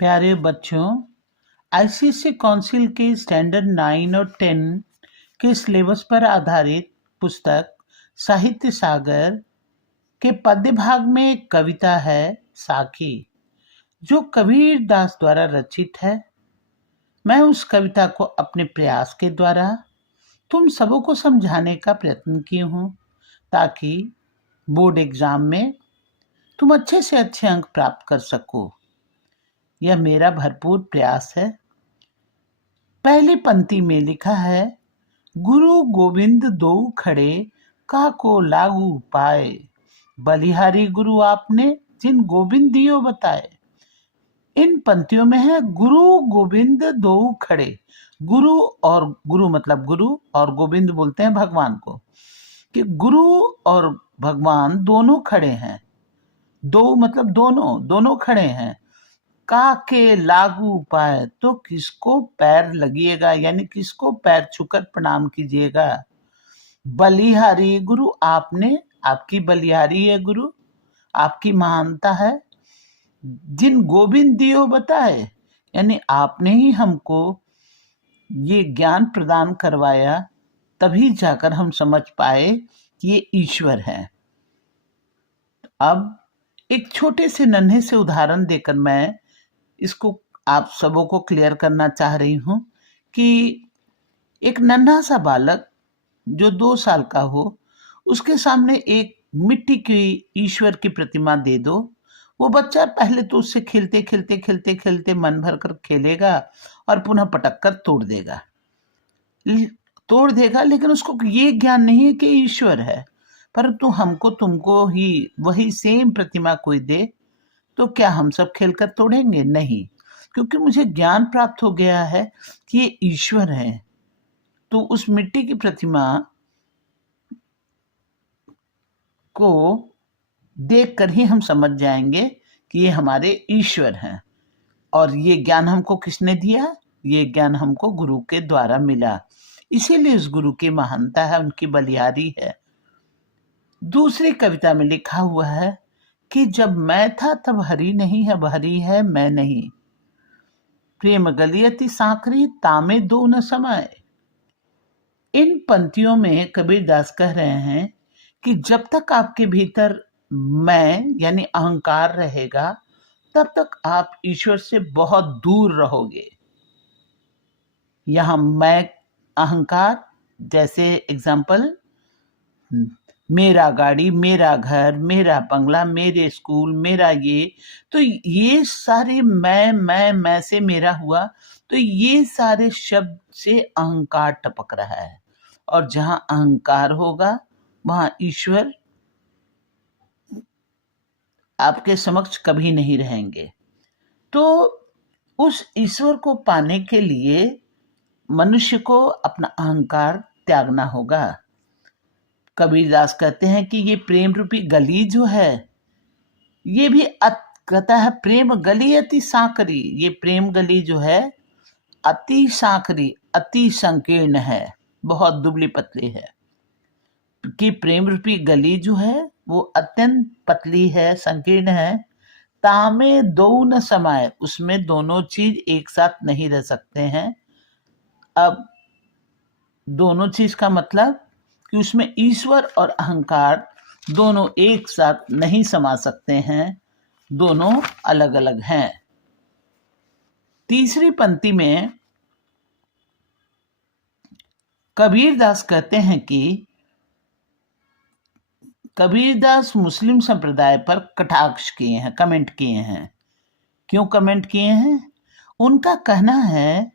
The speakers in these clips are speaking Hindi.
प्यारे बच्चों, आईसीएसई काउंसिल के स्टैंडर्ड 9 और 10 के सिलेबस पर आधारित पुस्तक साहित्य सागर के पद्य भाग में एक कविता है साखी, जो कबीर दास द्वारा रचित है। मैं उस कविता को अपने प्रयास के द्वारा तुम सबों को समझाने का प्रयत्न की हूँ, ताकि बोर्ड एग्जाम में तुम अच्छे से अच्छे अंक प्राप्त कर सको। यह मेरा भरपूर प्रयास है। पहली पंक्ति में लिखा है, गुरु गोविंद दो खड़े काको लागू पाए, बलिहारी गुरु आपने जिन गोविंद दियो बताए। इन पंक्तियों में है गुरु गोविंद दो खड़े। गुरु मतलब गुरु और गोविंद बोलते हैं भगवान को, कि गुरु और भगवान दोनों खड़े हैं। दो मतलब दोनों खड़े हैं। का के लागू पाए, तो किसको पैर लगिएगा, यानी किसको पैर छूकर प्रणाम कीजिएगा। बलिहारी गुरु आपने, आपकी बलिहारी है गुरु, आपकी महानता है। जिन गोविंद दियो बताए, यानी आपने ही हमको ये ज्ञान प्रदान करवाया, तभी जाकर हम समझ पाए कि ये ईश्वर है। अब एक छोटे से नन्हे से उदाहरण देकर मैं इसको आप सबों को क्लियर करना चाह रही हूं कि एक नन्हा सा बालक जो 2 साल का हो, उसके सामने एक मिट्टी की ईश्वर की प्रतिमा दे दो। वो बच्चा पहले तो उससे खेलते मन भर कर खेलेगा और पुनः पटक कर तोड़ देगा, लेकिन उसको ये ज्ञान नहीं है कि ईश्वर है। परंतु हमको तुमको ही वही सेम प्रतिमा कोई दे, तो क्या हम सब खेलकर तोड़ेंगे? नहीं, क्योंकि मुझे ज्ञान प्राप्त हो गया है कि ये ईश्वर है। तो उस मिट्टी की प्रतिमा को देखकर ही हम समझ जाएंगे कि ये हमारे ईश्वर हैं। और ये ज्ञान हमको किसने दिया? ये ज्ञान हमको गुरु के द्वारा मिला। इसीलिए उस गुरु की महानता है, उनकी बलिहारी है। दूसरी कविता में लिखा हुआ है कि जब मैं था तब हरि नहीं है, अब हरि है मैं नहीं। प्रेम गलियति सांकरी तामे दो न समाए। इन पंक्तियों में कबीर दास कह रहे हैं कि जब तक आपके भीतर मैं यानी अहंकार रहेगा, तब तक आप ईश्वर से बहुत दूर रहोगे। यहां मैं अहंकार, जैसे एग्जाम्पल, मेरा गाड़ी, मेरा घर, मेरा बंगला, मेरे स्कूल, मेरा ये, तो ये सारे मैं से मेरा हुआ, तो ये सारे शब्द से अहंकार टपक रहा है। और जहां अहंकार होगा वहां ईश्वर आपके समक्ष कभी नहीं रहेंगे। तो उस ईश्वर को पाने के लिए मनुष्य को अपना अहंकार त्यागना होगा। कबीरदास कहते हैं कि ये प्रेम रूपी गली जो है, ये भी कहता है प्रेम गली अति सांकरी। ये प्रेम गली जो है अति सांकरी, अति संकीर्ण है, बहुत दुबली पतली है। कि प्रेम रूपी गली जो है वो अत्यंत पतली है, संकीर्ण है। तामे दो न समाये, उसमें दोनों चीज एक साथ नहीं रह सकते हैं। अब दोनों चीज का मतलब कि उसमें ईश्वर और अहंकार दोनों एक साथ नहीं समा सकते हैं, दोनों अलग अलग हैं। तीसरी पंक्ति में कबीरदास कहते हैं कि कबीरदास मुस्लिम संप्रदाय पर कटाक्ष किए हैं, कमेंट किए हैं। क्यों कमेंट किए हैं? उनका कहना है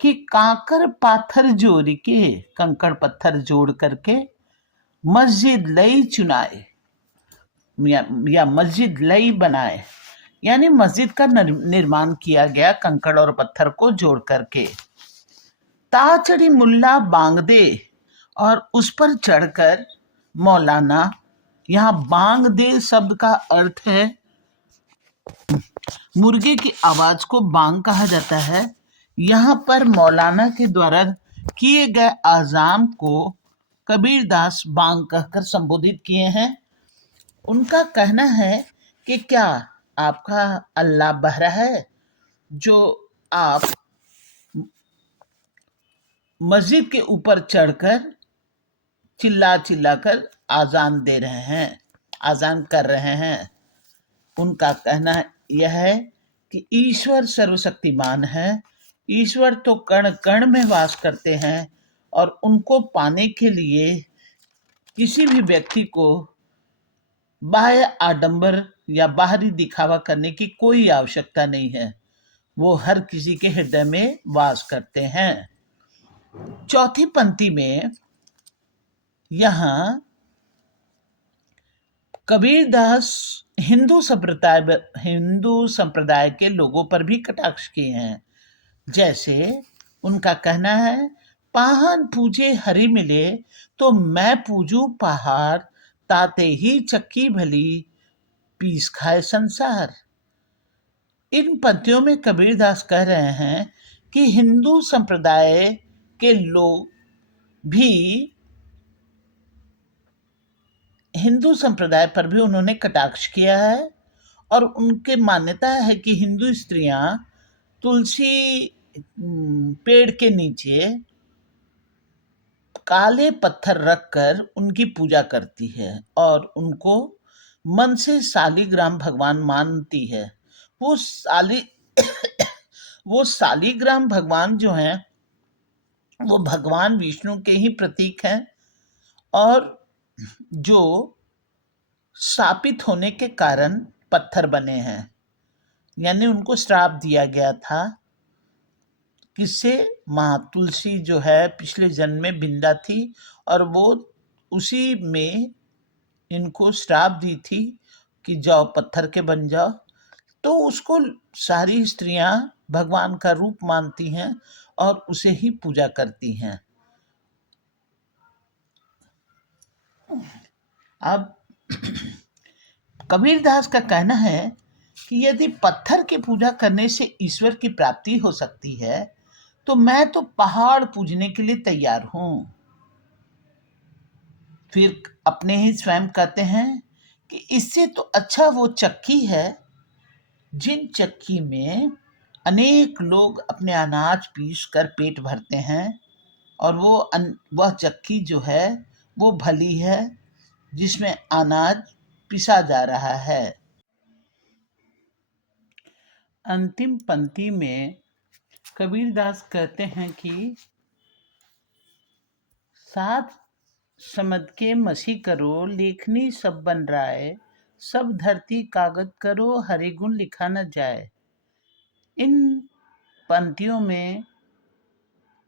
कि काकर पाथर जोड़ के, कंकड़ पत्थर जोड़ करके मस्जिद लई चुनाए, या मस्जिद लई बनाए, यानी मस्जिद का निर्माण किया गया कंकड़ और पत्थर को जोड़ करके। ताचड़ी मुल्ला बांग दे, और उस पर चढ़कर मौलाना, यहाँ बांग दे शब्द का अर्थ है मुर्गे की आवाज को बांग कहा जाता है। यहाँ पर मौलाना के द्वारा किए गए आजाम को कबीरदास बांग कहकर संबोधित किए हैं। उनका कहना है कि क्या आपका अल्लाह बहरा है? जो आप मस्जिद के ऊपर चढ़कर चिल्ला चिल्लाकर आजान दे रहे हैं, आजान कर रहे हैं। उनका कहना यह है कि ईश्वर सर्वशक्तिमान है, ईश्वर तो कण कण में वास करते हैं और उनको पाने के लिए किसी भी व्यक्ति को बाह्य आडंबर या बाहरी दिखावा करने की कोई आवश्यकता नहीं है। वो हर किसी के हृदय में वास करते हैं। चौथी पंक्ति में यहाँ कबीरदास हिंदू संप्रदाय के लोगों पर भी कटाक्ष किए हैं। जैसे उनका कहना है, पाहन पूजे हरि मिले तो मैं पूजू पहाड़, ताते ही चक्की भली पीस खाए संसार। इन पंक्तियों में कबीरदास कह रहे हैं कि हिंदू संप्रदाय के लोग भी, हिंदू संप्रदाय पर भी उन्होंने कटाक्ष किया है और उनके मान्यता है कि हिंदू स्त्रियां तुलसी पेड़ के नीचे काले पत्थर रखकर उनकी पूजा करती है और उनको मन से शालिग्राम भगवान मानती है। वो शाली वो शालिग्राम भगवान जो हैं वो भगवान विष्णु के ही प्रतीक हैं और जो शापित होने के कारण पत्थर बने हैं, यानी उनको श्राप दिया गया था। किससे? माँ तुलसी जो है पिछले जन्म में बिंदा थी और वो उसी में इनको श्राप दी थी कि जाओ पत्थर के बन जाओ। तो उसको सारी स्त्रियां भगवान का रूप मानती हैं और उसे ही पूजा करती हैं। अब कबीरदास का कहना है कि यदि पत्थर की पूजा करने से ईश्वर की प्राप्ति हो सकती है तो मैं तो पहाड़ पूजने के लिए तैयार हूं। फिर अपने ही स्वयं कहते हैं कि इससे तो अच्छा वो चक्की है जिन चक्की में अनेक लोग अपने अनाज पीस कर पेट भरते हैं और वह चक्की जो है वो भली है जिसमें अनाज पिसा जा रहा है। अंतिम पंक्ति में कबीरदास कहते हैं कि सात समद के मसी करो, लेखनी सब बन राय, सब धरती कागज करो, हरि गुण लिखा न जाए। इन पंक्तियों में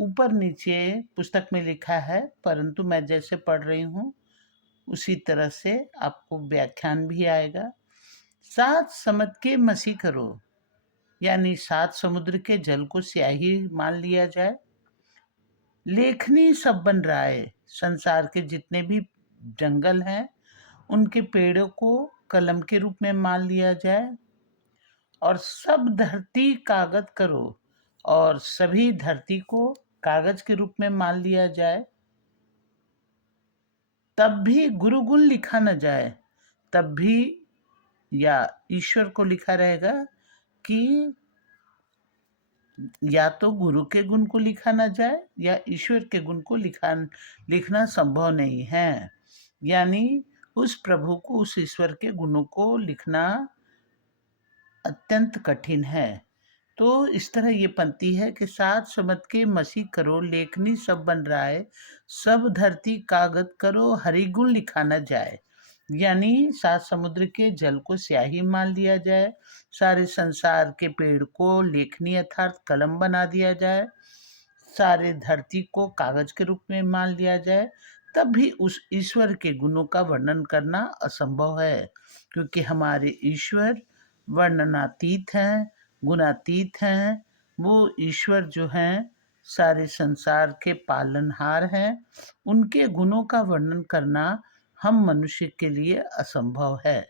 ऊपर नीचे पुस्तक में लिखा है, परंतु मैं जैसे पढ़ रही हूँ उसी तरह से आपको व्याख्यान भी आएगा। सात समद के मसी करो, यानी सात समुद्र के जल को स्याही मान लिया जाए। लेखनी सब बन रहा है, संसार के जितने भी जंगल हैं उनके पेड़ों को कलम के रूप में मान लिया जाए। और सब धरती कागज करो, और सभी धरती को कागज के रूप में मान लिया जाए। तब भी गुरु गुण लिखा न जाए, तब भी या ईश्वर को लिखा रहेगा कि या तो गुरु के गुण को लिखा ना जाए या ईश्वर के गुण को लिखना संभव नहीं है। यानी उस प्रभु को, उस ईश्वर के गुणों को लिखना अत्यंत कठिन है। तो इस तरह ये पंक्ति है कि सात समद के मसी करो, लेखनी सब बन रहा है, सब धरती कागज करो, हरि गुण लिखा न जाए। यानी सात समुद्र के जल को स्याही मान लिया जाए, सारे संसार के पेड़ को लेखनी अर्थात कलम बना दिया जाए, सारे धरती को कागज के रूप में मान लिया जाए, तब भी उस ईश्वर के गुणों का वर्णन करना असंभव है, क्योंकि हमारे ईश्वर वर्णनातीत हैं, गुणातीत हैं। वो ईश्वर जो हैं सारे संसार के पालनहार हैं। उनके गुणों का वर्णन करना हम मनुष्य के लिए असंभव है।